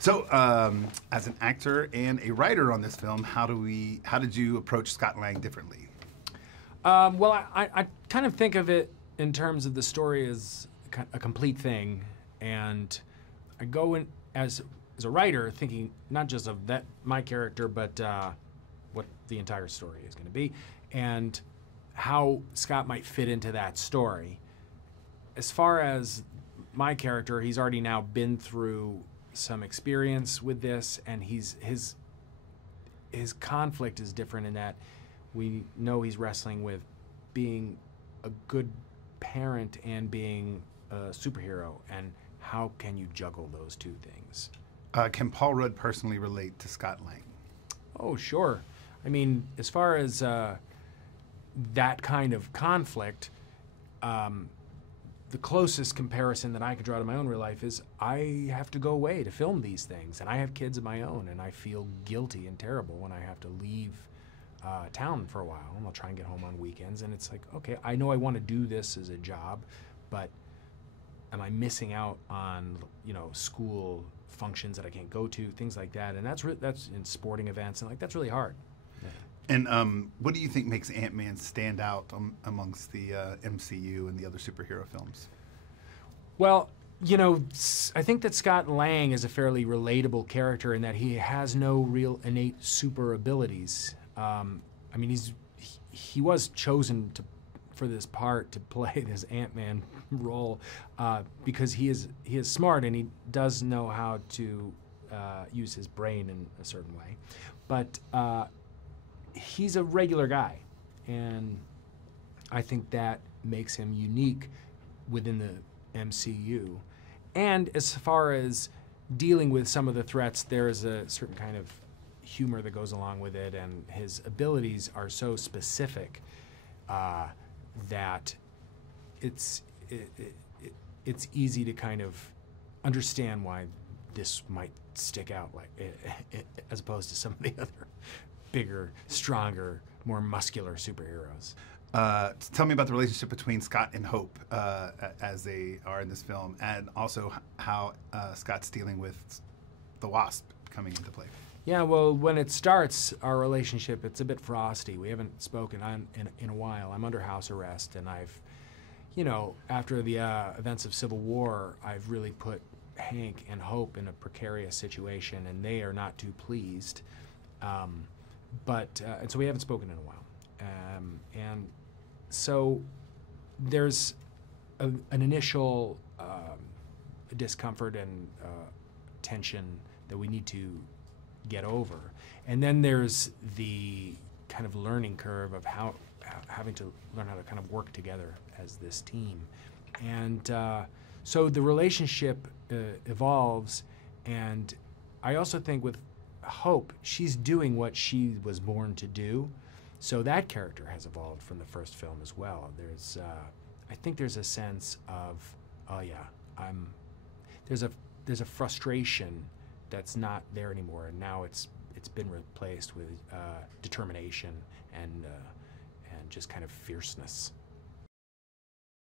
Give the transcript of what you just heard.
So, as an actor and a writer on this film, how did you approach Scott Lang differently? Well, I kind of think of it in terms of the story as a complete thing, and I go in as a writer thinking not just of my character, but what the entire story is going to be, and how Scott might fit into that story. As far as my character, he's already now been through some experience with this, and his conflict is different in that we know he's wrestling with being a good parent and being a superhero, and how can you juggle those two things? Can Paul Rudd personally relate to Scott Lang? Oh, sure. I mean, as far as that kind of conflict, the closest comparison that I could draw to my own real life is I have to go away to film these things, and I have kids of my own, and I feel guilty and terrible when I have to leave town for a while, and I'll try and get home on weekends, and it's like, okay, I know I want to do this as a job, but am I missing out on, school functions that I can't go to, things like that, and that's in sporting events, and that's really hard. Yeah. And what do you think makes Ant-Man stand out amongst the MCU and the other superhero films? Well, I think that Scott Lang is a fairly relatable character in that he has no real innate super abilities. He was chosen for this part to play this Ant-Man role because he is smart and he does know how to use his brain in a certain way, but he's a regular guy, and I think that makes him unique within the MCU. And as far as dealing with some of the threats, there is a certain kind of humor that goes along with it, and his abilities are so specific that it's easy to kind of understand why this might stick out, as opposed to some of the other bigger, stronger, more muscular superheroes. Tell me about the relationship between Scott and Hope as they are in this film, and also how Scott's dealing with the Wasp coming into play. Yeah, well, when it starts, our relationship, it's a bit frosty. We haven't spoken in a while. I'm under house arrest, and I've, after the events of Civil War, I've really put Hank and Hope in a precarious situation, and they are not too pleased. And so we haven't spoken in a while. And so there's an initial discomfort and tension that we need to get over. And then there's the kind of learning curve of having to learn how to kind of work together as this team. And so the relationship evolves, and I also think with Hope, she's doing what she was born to do. So that character has evolved from the first film as well. I think there's a sense of, oh yeah, there's a frustration that's not there anymore, and now it's been replaced with determination and just kind of fierceness.